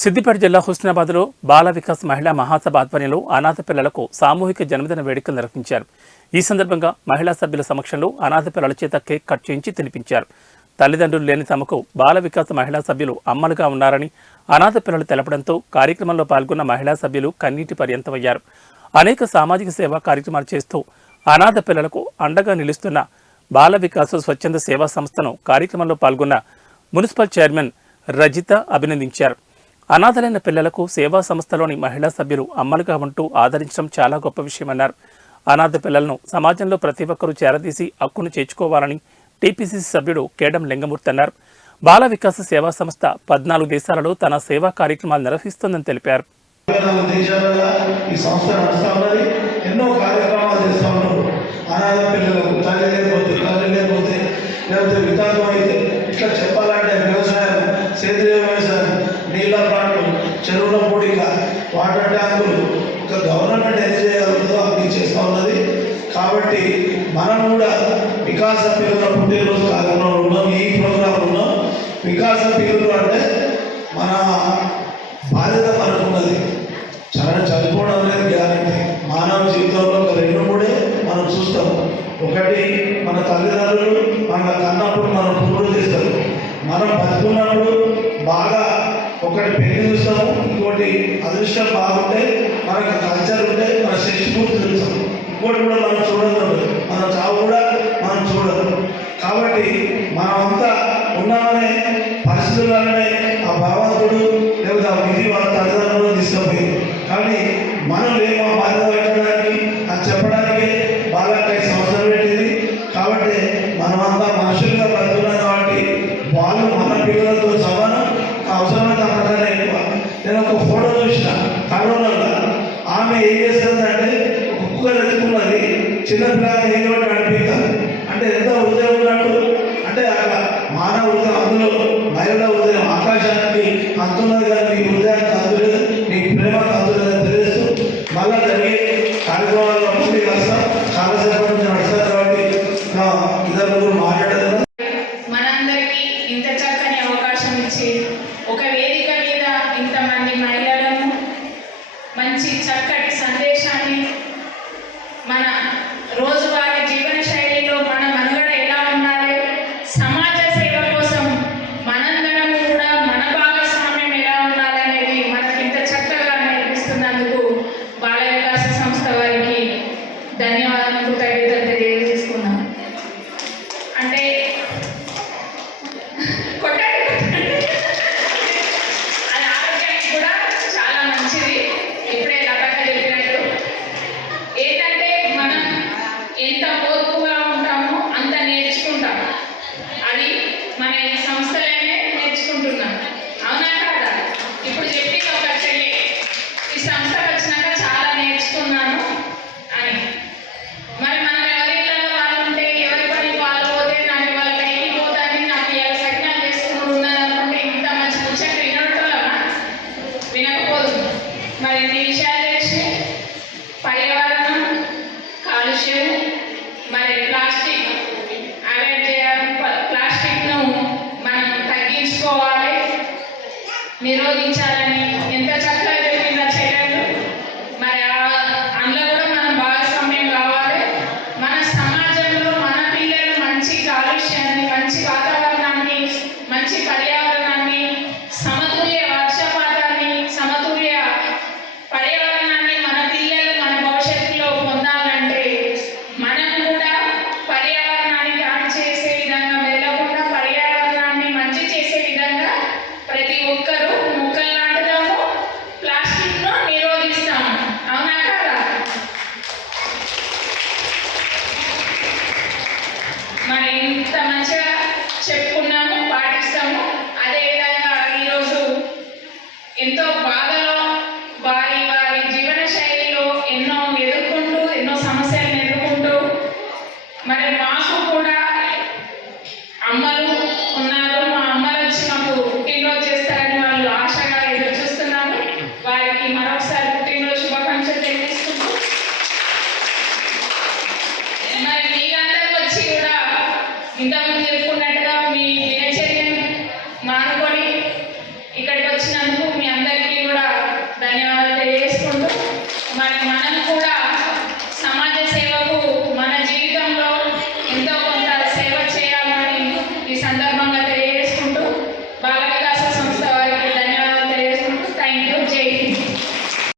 సిద్దిపేట జిల్లా హుస్నాబాద్లో బాల వికాస్ మహిళా మహాసభ ఆధ్వర్యంలో అనాథ పిల్లలకు సామూహిక జన్మదిన వేడుకలు నిర్వహించారు. ఈ సందర్భంగా మహిళా సభ్యుల సమక్షంలో అనాథ పిల్లల చేత కేక్ కట్ చేయించి తినిపించారు. తల్లిదండ్రులు లేని తమకు బాల వికాస్ మహిళా సభ్యులు అమ్మలుగా ఉన్నారని అనాథ పిల్లలు తెలపడంతో కార్యక్రమంలో పాల్గొన్న మహిళా సభ్యులు కన్నీటి పర్యంతమయ్యారు. అనేక సామాజిక సేవా కార్యక్రమాలు చేస్తూ అనాథ పిల్లలకు అండగా నిలుస్తున్న బాల వికాస్ స్వచ్ఛంద సేవా సంస్థను కార్యక్రమంలో పాల్గొన్న మున్సిపల్ చైర్మన్ రజిత అభినందించారు. అనాథలైన పిల్లలకు సేవా సంస్థలోని మహిళా సభ్యులు అమ్మలుగా ఉంటూ ఆదరించడం చాలా గొప్ప విషయమన్నారు. అనాథ పిల్లలను సమాజంలో ప్రతి ఒక్కరూ చేరదీసి హక్కును చేర్చుకోవాలని టీపీసీసీ సభ్యుడు కేడం లింగమూర్తి అన్నారు. బాల వికాస సేవా సంస్థ 14 దేశాలలో తన సేవా కార్యక్రమాలు నిర్వహిస్తోందని తెలిపారు. నీళ్ళ ప్లాంట్లు, చెరువుల పొడిక, వాటర్ ట్యాంకులు ఒక గవర్నమెంట్ ఏం చేయగలుగుతుందో అవి చేస్తూ ఉన్నది. కాబట్టి మనం కూడా వికాస పిల్లల పుట్టినరోజు కార్యక్రమంలో ఉన్నాం, ఈ ప్రోగ్రాం ఉన్నాం. వికాస పిల్లలు అంటే మన బాధ్యత మనకు ఉన్నది. చనిపోవడం అనేది గ్యారంటీ. మానవ జీవితంలో ఒక 2-3 మనం చూస్తాం. ఒకటి మన తల్లిదండ్రులు మన కన్నప్పుడు మనం పూర్తి చేస్తారు. మనం బతుకున్నప్పుడు బాగా ఒకటి పెళ్లి చూస్తాము, ఇంకోటి అదృష్టం బాగుంటే మనకు కల్చర్ ఉంటే మన శక్తి పూర్తి చూస్తాం. ఇంకోటి కూడా మనం చూడదు, మన చావు కూడా మనం చూడదు. కాబట్టి మనమంతా ఉన్నామనే పరిస్థితులనే ఆ భగవంతుడు లేదా ఆ విధి వాళ్ళ తల్లిదండ్రులను తీసుకుపోయింది. కానీ మనం ఏమో బాధ్యత పెట్టడానికి అది చెప్పడానికి బాలకై సంవత్సరం పెట్టింది. కాబట్టి మనమంతా మనుషులుగా బతుకున్నాం. కాబట్టి వాళ్ళు మన పిల్లలతో సమానం. అవసరమైతే అంతకన్నా ఎక్కువ. నేను ఒక ఫోటో చూసిన కరోనాలో. ఆమె ఏం చేస్తుందంటే ఒక కుక్కర్ ఎత్తుకున్నది, చిన్నపిల్లలు ఏదో నడిపిస్తారు. అంటే ఎంత హృదయం ఉన్నట్టు అంటే అక్కడ మానవ హృదయం, అందులో మహిళల హృదయం ఆకాశానికి అందున్నది. కానీ మీ హృదయానికి అందులేదు, మీ ప్రేమకు అందులేదని తెలియస్తూ మళ్ళా జరిగే కార్యక్రమాల్లో ముందుకు వస్తాం. చాలాసేపటి నుంచి నడుస్తారు. కాబట్టి ఇద్దరు మాట్లాడదు. ఒక వేదిక మీద ఇంతమంది మహిళలను మంచి చక్కటి సందేశాన్ని మన రోజువారీ జీవన శైలిలో మన మనుగడ ఎలా ఉండాలి, సమాజ సేవ కోసం మనందరం కూడా మన భాగస్వామ్యం ఎలా ఉండాలనేది మనకి ఇంత చక్కగా నేర్పిస్తున్నందుకు బాల వికాస సంస్థ వారికి ధన్యవాదాలు, కృతజ్ఞతలు తెలియజేసుకున్నాం. అంటే ఎంత ఓర్పుగా ఉంటామో అంత నేర్చుకుంటాం. అది మన ఈ సంస్థలోనే నేర్చుకుంటున్నాం. అవునా కాదా? ఇప్పుడు చెప్పింది ఒక చెల్లి, ఈ సంస్థకు వచ్చినాక చాలా నేర్చుకున్నాను అని. మరి మనం ఎవరిళ్ళలో వాళ్ళు ఉంటే ఎవరి పని వాళ్ళు పోతే నాకు వాళ్ళ పైకి పోతాని నాకు ఇలా సజ్ఞాలు చేసుకుని ఉన్నదనుకుంటే ఇంత మంచి ముచ్చట వినటోళ్ళమా? వినకపోదు. మరి ఇన్ని విషయాలు తెలిసి పర్యావరణం కాలుష్యం, మరి ప్లాస్టిక్ అవాయిడ్ చేయాలి, ప్లాస్టిక్ను మనం తగ్గించుకోవాలి, నిరోధించాలని ఎంత చక్కగా చెప్పిందా చెల్లెలు. మరి అందులో కూడా మనం భాగస్వామ్యం కావాలి. మన సమాజంలో మన పిల్లలు మంచి కాలుష్యాన్ని, మంచి వాతావరణాన్ని, మంచి పర్యావరణాన్ని, సమతుల్య వర్షపాతాన్ని, సమతుల్య పర్యావరణాన్ని మన పిల్లలు మన భవిష్యత్తులో పొందాలంటే మనం కూడా పర్యావరణానికి హాని చేసే విధంగా వెళ్ళకుండా పర్యావరణాన్ని మంచి చేసే విధంగా ప్రతి ఒక్కరూ మొక్కలు నాటుదాము, ప్లాస్టిక్ను నిరోధిస్తాము. అవునా కదా? మరి ఇంత మంచిగా చెప్పుకున్నాము, పాటిస్తాము. అదేవిధంగా ఈరోజు ఎంతో బాగా